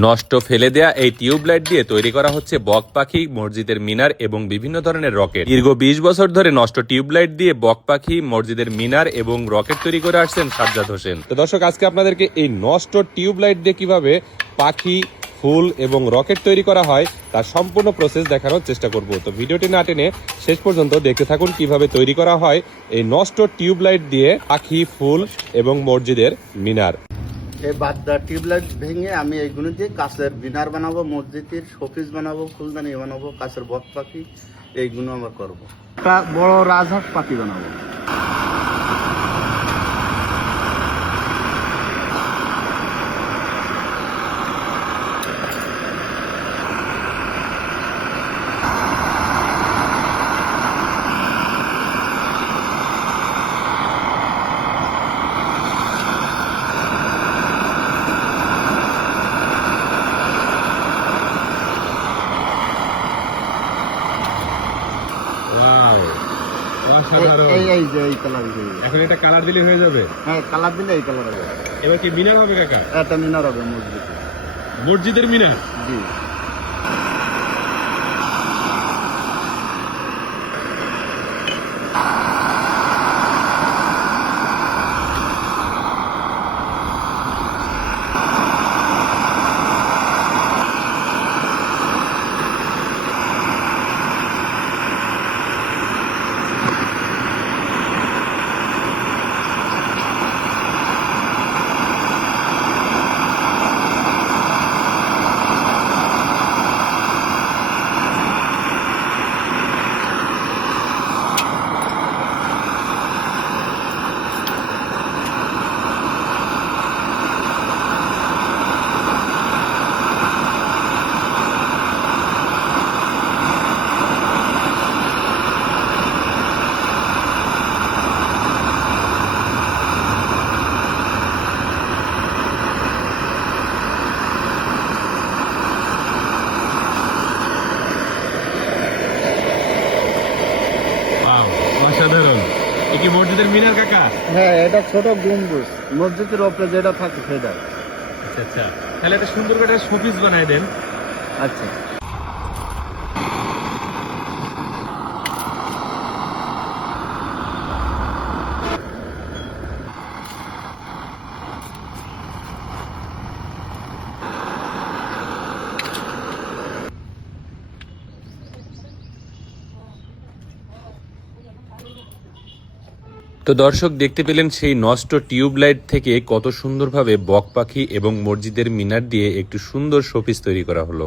নষ্ট ফেলে দেয়া এই টিউবলাইট দিয়ে তৈরি করা হচ্ছে বক পাখি, মসজিদের মিনার এবং বিভিন্ন ধরনের রকেট। দীর্ঘ 20 বছর ধরে নষ্ট টিউবলাইট দিয়ে বক পাখি, মসজিদের মিনার এবং রকেট তৈরি করে আসছেন সাজ্জাদ হোসেন। তো দর্শক, আজকে আপনাদেরকে এই নষ্ট টিউবলাইট দিয়ে কিভাবে পাখি, ফুল এবং রকেট তৈরি করা হয় তার সম্পূর্ণ প্রসেস দেখানোর চেষ্টা করব। তো ভিডিওটি না টেনে শেষ পর্যন্ত দেখতে থাকুন কিভাবে তৈরি করা হয় এই নষ্ট টিউবলাইট দিয়ে পাখি, ফুল এবং মসজিদের মিনার। এই বাদদা টিউবলাইট ভেঙে আমি এইগুলো দিয়ে কাঁচের মিনার বানাবো, মসজিদের শোপিস বানাবো, ফুলদানি বানাবো, কাঁচের বক পাখি, এইগুলো আমরা করবো। একটা বড় রাজহাঁস পাখি বানাবো। এই কালার এখন এটা কালার দিলে হয়ে যাবে? হ্যাঁ, কালার দিলে এই কালার হবে। এবার কি মিনার হবে কাকা? একটা মিনার হবে মসজিদের মিনার। জি। অসাধারণ। এ কি মসজিদের মিনার কাকা? হ্যাঁ, এটা ছোট গম্বুজ, মসজিদের উপরে যেটা থাকে সেটা। আচ্ছা, তাহলে একটা সুন্দর করে শোপিস বানাই দেন। আচ্ছা। তো দর্শক, দেখতে পেলেন সেই নষ্ট টিউবলাইট থেকে কত সুন্দরভাবে বক পাখি এবং মসজিদের মিনার দিয়ে একটু সুন্দর শোপিস তৈরি করা হলো।